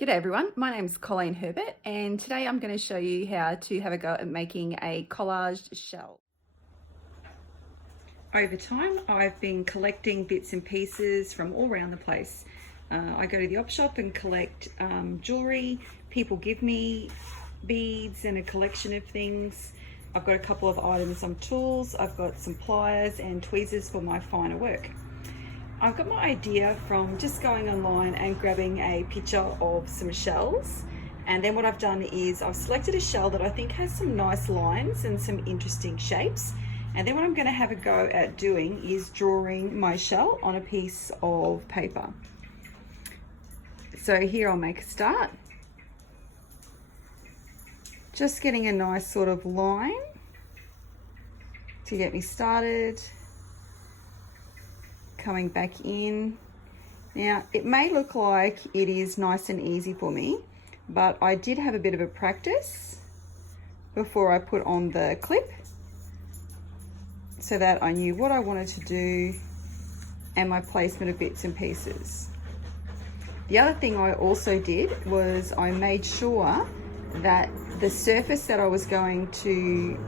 G'day everyone, my name is Colleen Herbert and today I'm going to show you how to have a go at making a collaged shell. Over time I've been collecting bits and pieces from all around the place. I go to the op shop and collect jewellery, people give me beads and a collection of things. I've got a couple of items on tools, I've got some pliers and tweezers for my finer work. I've got my idea from just going online and grabbing a picture of some shells, and then what I've done is I've selected a shell that I think has some nice lines and some interesting shapes, and then what I'm going to have a go at doing is drawing my shell on a piece of paper. So here I'll make a start, just getting a nice sort of line to get me started. Coming back in. Now it may look like it is nice and easy for me, but I did have a bit of a practice before I put on the clip so that I knew what I wanted to do and my placement of bits and pieces. The other thing I also did was I made sure that the surface that I was going to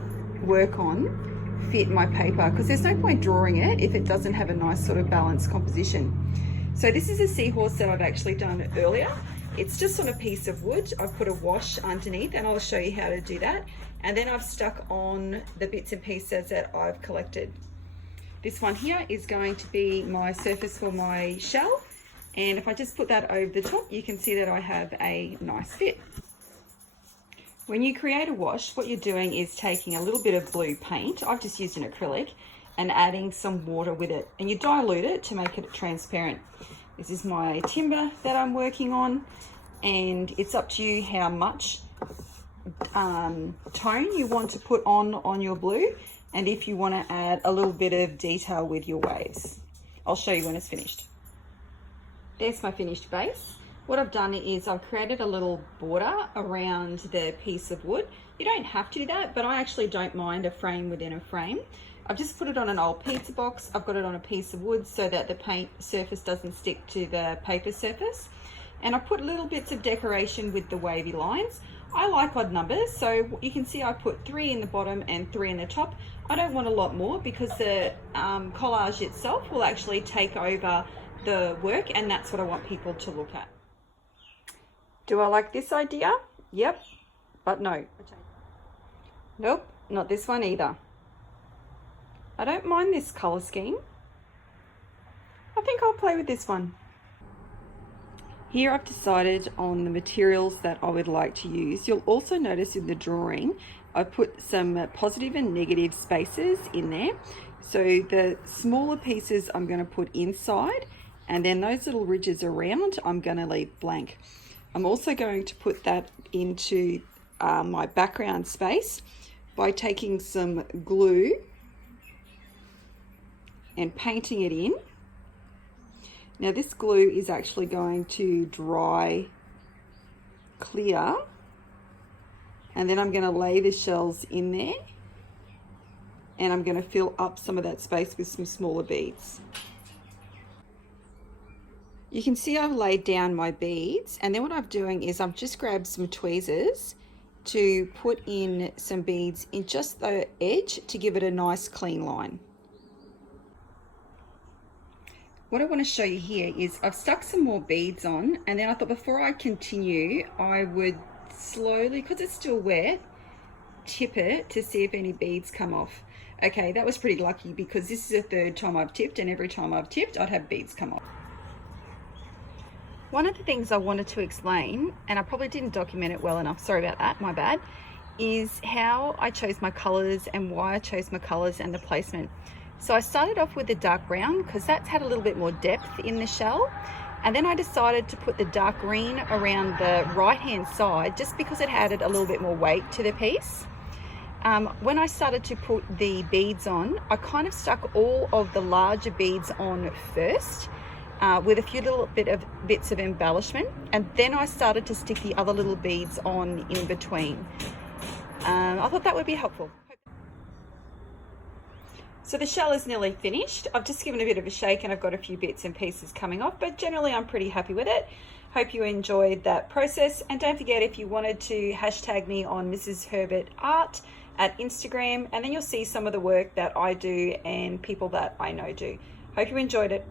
work on fit my paper, because there's no point drawing it if it doesn't have a nice sort of balanced composition. So this is a seahorse that I've actually done earlier. It's just on a piece of wood. I've put a wash underneath and I'll show you how to do that. And then I've stuck on the bits and pieces that I've collected. This one here is going to be my surface for my shell. And if I just put that over the top, you can see that I have a nice fit. When you create a wash, what you're doing is taking a little bit of blue paint, I've just used an acrylic, and adding some water with it, and you dilute it to make it transparent. This is my timber that I'm working on, and it's up to you how much tone you want to put on your blue, and if you want to add a little bit of detail with your waves. I'll show you when it's finished. There's my finished base. What I've done is I've created a little border around the piece of wood. You don't have to do that, but I actually don't mind a frame within a frame. I've just put it on an old pizza box. I've got it on a piece of wood so that the paint surface doesn't stick to the paper surface. And I put little bits of decoration with the wavy lines. I like odd numbers, so you can see I put 3 in the bottom and 3 in the top. I don't want a lot more because the collage itself will actually take over the work, and that's what I want people to look at. Do I like this idea? Yep, but no. Nope, not this one either. I don't mind this color scheme. I think I'll play with this one. Here I've decided on the materials that I would like to use. You'll also notice in the drawing, I've put some positive and negative spaces in there. So the smaller pieces I'm going to put inside, and then those little ridges around I'm going to leave blank. I'm also going to put that into my background space by taking some glue and painting it in. Now this glue is actually going to dry clear, and then I'm going to lay the shells in there, and I'm going to fill up some of that space with some smaller beads. You can see I've laid down my beads, and then what I'm doing is I've just grabbed some tweezers to put in some beads in just the edge to give it a nice clean line. What I want to show you here is I've stuck some more beads on, and then I thought before I continue I would slowly, because it's still wet, tip it to see if any beads come off. Okay, that was pretty lucky because this is the 3rd time I've tipped, and every time I've tipped I'd have beads come off. One of the things I wanted to explain, and I probably didn't document it well enough, sorry about that, my bad, is how I chose my colours and why I chose my colours and the placement. So I started off with the dark brown because that's had a little bit more depth in the shell, and then I decided to put the dark green around the right hand side just because it added a little bit more weight to the piece. When I started to put the beads on, I kind of stuck all of the larger beads on first, with a few little bits of embellishment, and then I started to stick the other little beads on in between. I thought that would be helpful. So the shell is nearly finished. I've just given a bit of a shake and I've got a few bits and pieces coming off, but generally I'm pretty happy with it. Hope you enjoyed that process, and don't forget, if you wanted to hashtag me on Mrs. Herbert Art at Instagram, and then you'll see some of the work that I do and people that I know do. Hope you enjoyed it.